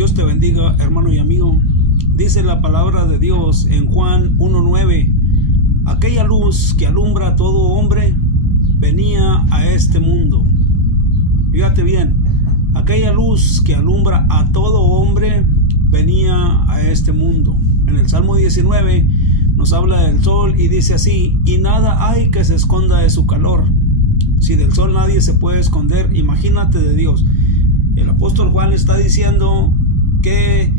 Dios te bendiga, hermano y amigo. Dice la palabra de Dios en Juan 1:9: aquella luz que alumbra a todo hombre venía a este mundo. Fíjate bien, aquella luz que alumbra a todo hombre venía a este mundo. En el Salmo 19 nos habla del sol y dice así: y nada hay que se esconda de su calor. Si del sol nadie se puede esconder, imagínate de Dios. El apóstol Juan está diciendo que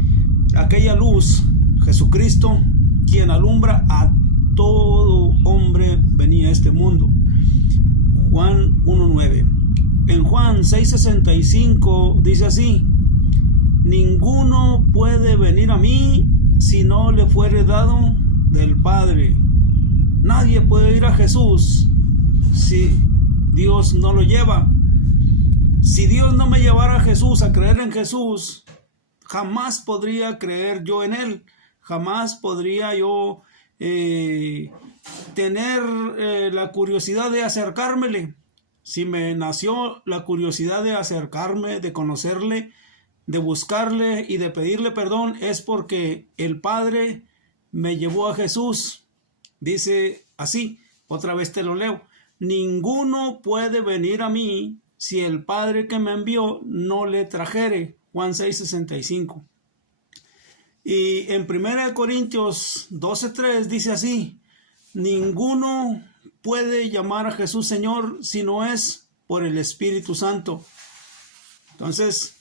aquella luz, Jesucristo, quien alumbra a todo hombre, venía a este mundo. Juan 1:9. En Juan 6:65 dice así: ninguno puede venir a mí si no le fuere dado del Padre. Nadie puede ir a Jesús si Dios no lo lleva. Si Dios no me llevara a Jesús, a creer en Jesús, jamás podría creer yo en Él. Jamás podría yo tener la curiosidad de acercármele. Si me nació la curiosidad de acercarme, de conocerle, de buscarle y de pedirle perdón, es porque el Padre me llevó a Jesús. Dice así, otra vez te lo leo: ninguno puede venir a mí si el Padre que me envió no le trajere. Juan 6:65. Y en 1 Corintios 12:3 dice así: ninguno puede llamar a Jesús Señor si no es por el Espíritu Santo. Entonces,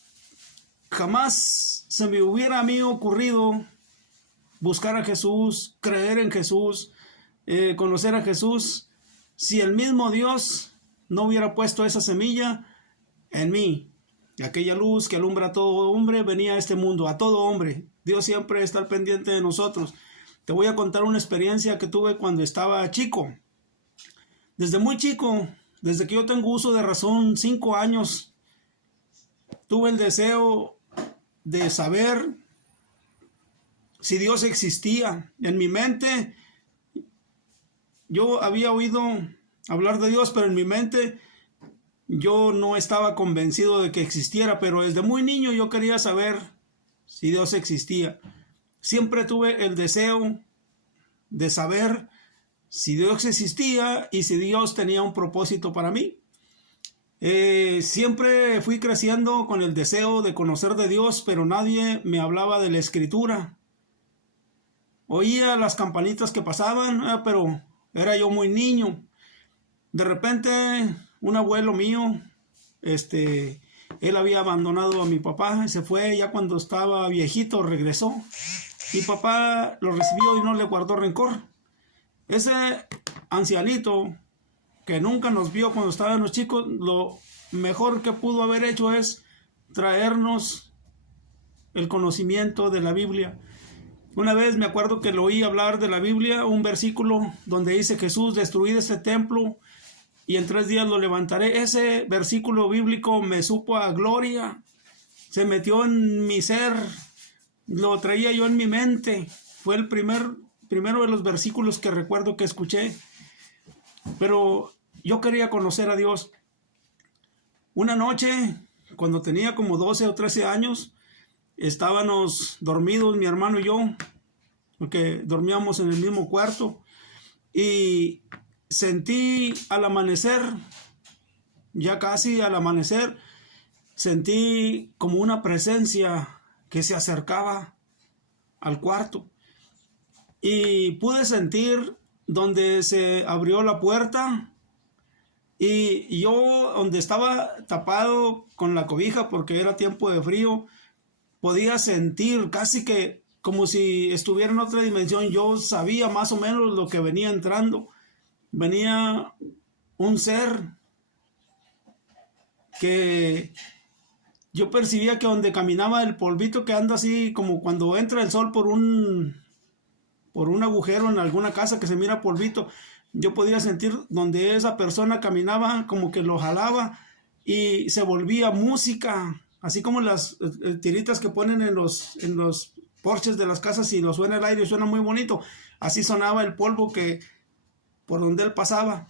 jamás se me hubiera a mí ocurrido buscar a Jesús, creer en Jesús, conocer a Jesús, si el mismo Dios no hubiera puesto esa semilla en mí. Aquella luz que alumbra a todo hombre venía a este mundo, a todo hombre. Dios siempre está al pendiente de nosotros. Te voy a contar una experiencia que tuve cuando estaba chico. Desde muy chico, desde que yo tengo uso de razón, 5 años, tuve el deseo de saber si Dios existía. En mi mente, yo había oído hablar de Dios, pero en mi mente yo no estaba convencido de que existiera, pero desde muy niño yo quería saber si Dios existía. Siempre tuve el deseo de saber si Dios existía y si Dios tenía un propósito para mí. Siempre fui creciendo con el deseo de conocer de Dios, pero nadie me hablaba de la Escritura. Oía las campanitas que pasaban, pero era yo muy niño. De repente, un abuelo mío, él había abandonado a mi papá y se fue. Ya cuando estaba viejito regresó. Mi papá lo recibió y no le guardó rencor. Ese ancianito que nunca nos vio cuando estábamos chicos, lo mejor que pudo haber hecho es traernos el conocimiento de la Biblia. Una vez me acuerdo que lo oí hablar de la Biblia, un versículo donde dice: Jesús, destruid ese templo y en 3 días lo levantaré. Ese versículo bíblico me supo a gloria, se metió en mi ser, lo traía yo en mi mente. Fue el primero de los versículos que recuerdo que escuché. Pero yo quería conocer a Dios. Una noche, cuando tenía como 12 o 13 años, estábamos dormidos, mi hermano y yo, porque dormíamos en el mismo cuarto, y sentí al amanecer, ya casi al amanecer, sentí como una presencia que se acercaba al cuarto. Y pude sentir donde se abrió la puerta y yo, donde estaba tapado con la cobija porque era tiempo de frío, podía sentir casi que como si estuviera en otra dimensión. Yo sabía más o menos lo que venía entrando. Venía un ser que yo percibía que donde caminaba, el polvito que anda así como cuando entra el sol por un agujero en alguna casa que se mira polvito, yo podía sentir donde esa persona caminaba, como que lo jalaba y se volvía música, así como las tiritas que ponen en los porches de las casas y lo suena el aire y suena muy bonito. Así sonaba el polvo que por donde él pasaba.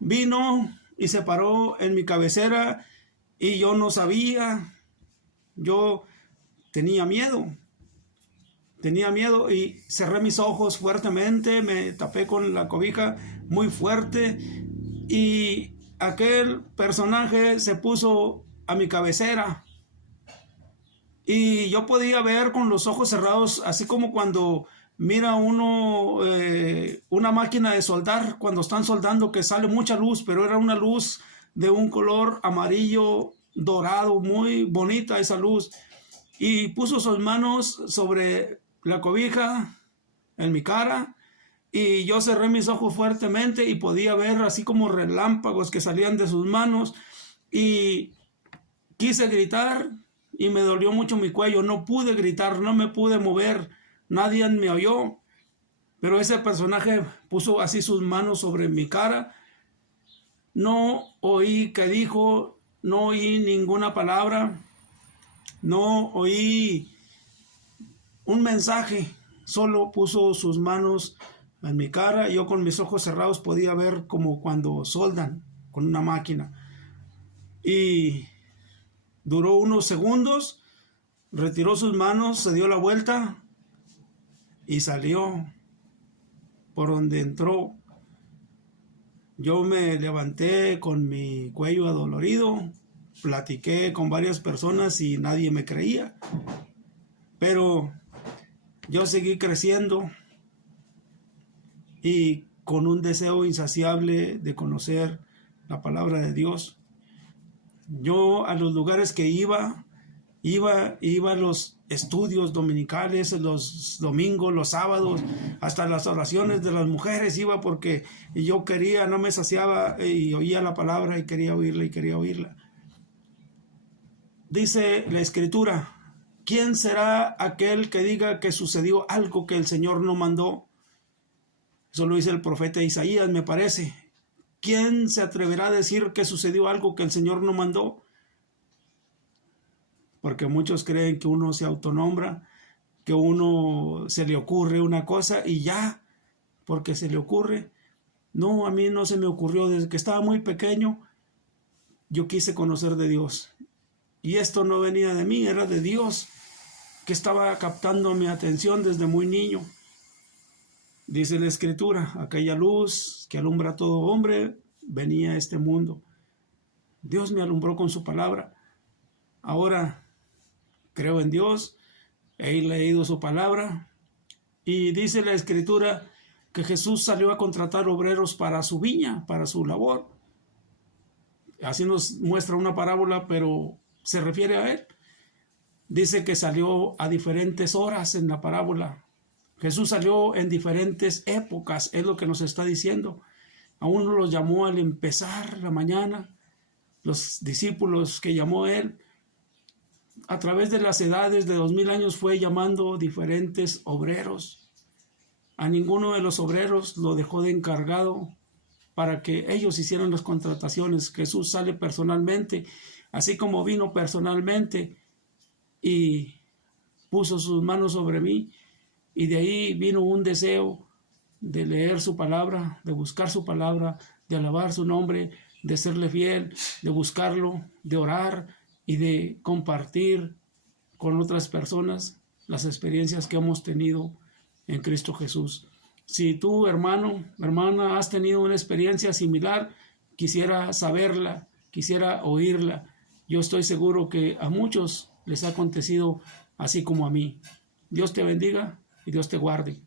Vino y se paró en mi cabecera y yo no sabía. Yo tenía miedo. Tenía miedo y cerré mis ojos fuertemente, me tapé con la cobija muy fuerte y aquel personaje se puso a mi cabecera y yo podía ver con los ojos cerrados, así como cuando mira uno una máquina de soldar, cuando están soldando que sale mucha luz, pero era una luz de un color amarillo dorado, muy bonita esa luz, y puso sus manos sobre la cobija en mi cara y yo cerré mis ojos fuertemente y podía ver así como relámpagos que salían de sus manos y quise gritar y me dolió mucho mi cuello, no pude gritar, no me pude mover, nadie me oyó, pero ese personaje puso así sus manos sobre mi cara, no oí que dijo, no oí ninguna palabra, no oí un mensaje, solo puso sus manos en mi cara. Yo con mis ojos cerrados podía ver como cuando soldan con una máquina. Y duró unos segundos, retiró sus manos, se dio la vuelta y salió por donde entró. Yo me levanté con mi cuello adolorido, platiqué con varias personas y nadie me creía. Pero yo seguí creciendo y con un deseo insaciable de conocer la palabra de Dios. Yo a los lugares que iba a los estudios dominicales, los domingos, los sábados, hasta las oraciones de las mujeres iba porque yo quería, no me saciaba y oía la palabra y quería oírla. Dice la Escritura, ¿quién será aquel que diga que sucedió algo que el Señor no mandó? Eso lo dice el profeta Isaías, me parece. ¿Quién se atreverá a decir que sucedió algo que el Señor no mandó? Porque muchos creen que uno se autonombra, que uno se le ocurre una cosa y ya, porque se le ocurre. No, a mí no se me ocurrió. Desde que estaba muy pequeño, yo quise conocer de Dios. Y esto no venía de mí, era de Dios, que estaba captando mi atención desde muy niño. Dice la Escritura, aquella luz que alumbra a todo hombre venía a este mundo. Dios me alumbró con su palabra. Ahora creo en Dios, he leído su palabra y dice la Escritura que Jesús salió a contratar obreros para su viña, para su labor. Así nos muestra una parábola, pero se refiere a él. Dice que salió a diferentes horas en la parábola. Jesús salió en diferentes épocas, es lo que nos está diciendo. A uno los llamó al empezar la mañana, los discípulos que llamó él, a través de las edades de 2000 años fue llamando diferentes obreros. A ninguno de los obreros lo dejó de encargado para que ellos hicieran las contrataciones. Jesús sale personalmente, así como vino personalmente y puso sus manos sobre mí. Y de ahí vino un deseo de leer su palabra, de buscar su palabra, de alabar su nombre, de serle fiel, de buscarlo, de orar y de compartir con otras personas las experiencias que hemos tenido en Cristo Jesús. Si tú, hermano, hermana, has tenido una experiencia similar, quisiera saberla, quisiera oírla. Yo estoy seguro que a muchos les ha acontecido así como a mí. Dios te bendiga y Dios te guarde.